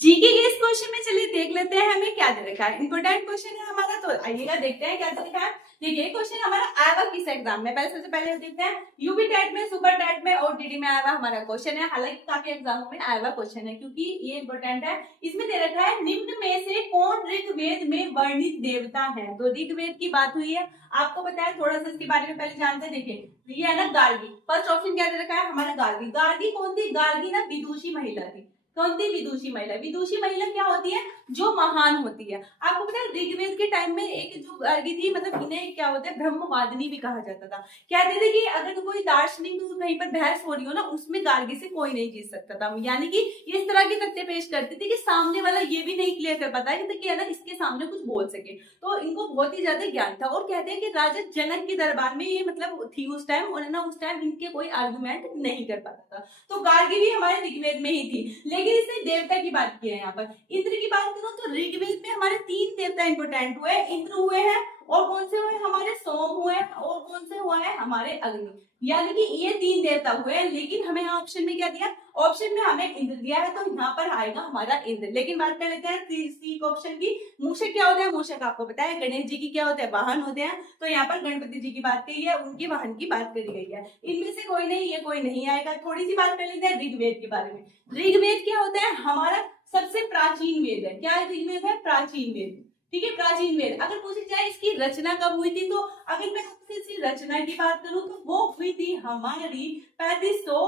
GK के इस question में चलिए देख लेते हैं हमें क्या दे रखा है। इंपोर्टेंट क्वेश्चन है हमारा, तो आइएगा देखते हैं क्या दे रखा है। देखिए क्वेश्चन हमारा आया हुआ किस एग्जाम में, पहले सबसे पहले देखते हैं यूपी टेट में, सुपर टेट में और डीडी में आया हुआ हमारा क्वेश्चन है। हालांकि काफी एग्जामों में आया हुआ क्वेश्चन है क्योंकि ये इंपोर्टेंट है। इसमें दे रखा है निम्न में से कौन ऋग्वेद में वर्णित देवता है। तो ऋग्वेद की बात हुई है, आपको बताया थोड़ा सा इसके बारे में पहले जानते हैं। देखिए ये है ना गार्गी, फर्स्ट ऑप्शन क्या दे रखा है हमारा गार्गी। गार्गी कौन थी? गार्गी ना विदुषी महिला थी। कौन थी? विदुषी महिला। विदुषी महिला क्या होती है? जो महान होती है। आपको पता है ऋग्वेद के टाइम में एक जो गार्गी थी, मतलब इन्हें क्या होता है ब्रह्मवादिनी भी कहा जाता था। कहते थे कि अगर कोई दार्शनिक कहीं पर बहस हो रही हो ना, उसमें गार्गी से कोई नहीं जीत सकता था। यानी कि इस तरह के तथ्य पेश करती थी कि सामने वाला ये भी नहीं क्लियर कर पाता है कि ना इसके सामने कुछ बोल सके। तो इनको बहुत ही ज्यादा ज्ञान था और कहते हैं कि राजा जनक के दरबार में ये मतलब थी उस टाइम, और ना उस टाइम इनके कोई आर्गुमेंट नहीं कर पाता था। तो गार्गी भी हमारे ऋग्वेद में ही थी। लेकिन इसने देवता की बात की है। यहाँ पर इंद्र की बात करूं तो ऋग्वेद में हमारे 3 देवता इंपोर्टेंट हुए। इंद्र हुए हैं और कौन से हुए? हमारे सोम हुए और कौन से हुआ है? हमारे अग्नि। यानी कि ये 3 देवता हुए। लेकिन हमें यहाँ ऑप्शन में क्या दिया? ऑप्शन में हमें इंद्र दिया है, तो यहाँ पर आएगा हमारा इंद्र। लेकिन बात कर लेते हैं सी ऑप्शन की। मूषक क्या होता है? मूषक आपको पता है गणेश जी की क्या होते हैं? वाहन होते हैं। तो यहाँ पर गणपति जी की बात करी है, उनके वाहन की बात करी गई है। इनमें से कोई नहीं, ये कोई नहीं आएगा। थोड़ी सी बात कर लेते हैं ऋग्वेद के बारे में। ऋग्वेद क्या होता है? हमारा सबसे प्राचीन वेद है। क्या ऋग्वेद है? प्राचीन वेद। ठीक है, प्राचीन वेद। अगर पूछी जाए इसकी रचना कब हुई थी, तो अगर मैं आपसे इसकी रचना की बात करूं तो वो हुई थी हमारी 3500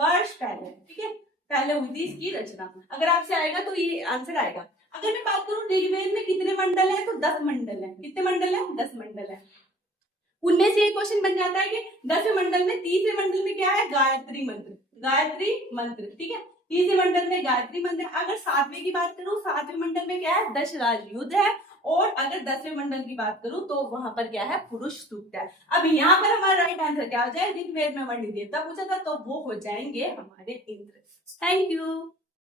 वर्ष पहले। ठीक है, पहले हुई थी इसकी रचना। अगर आपसे आएगा तो ये आंसर आएगा। अगर मैं बात करूं ऋग्वेद में कितने मंडल है, तो 10 मंडल है। कितने मंडल है? 10 मंडल है। उनमें से एक क्वेश्चन बन जाता है कि 10वें मंडल में, तीसरे मंडल में क्या है? गायत्री मंत्र। गायत्री मंत्र, ठीक है। तीसरे मंडल में गायत्री मंत्र। अगर 7वें की बात करूं, 7वें मंडल में क्या है? दशराज युद्ध है। और अगर 10वें मंडल की बात करूं तो वहां पर क्या है? पुरुष सूक्त है। अब यहाँ पर हमारा राइट आंसर क्या हो जाए? ऋग्वेद में वर्णित देवता पूछा था, तो वो हो जाएंगे हमारे इंद्र। Thank you.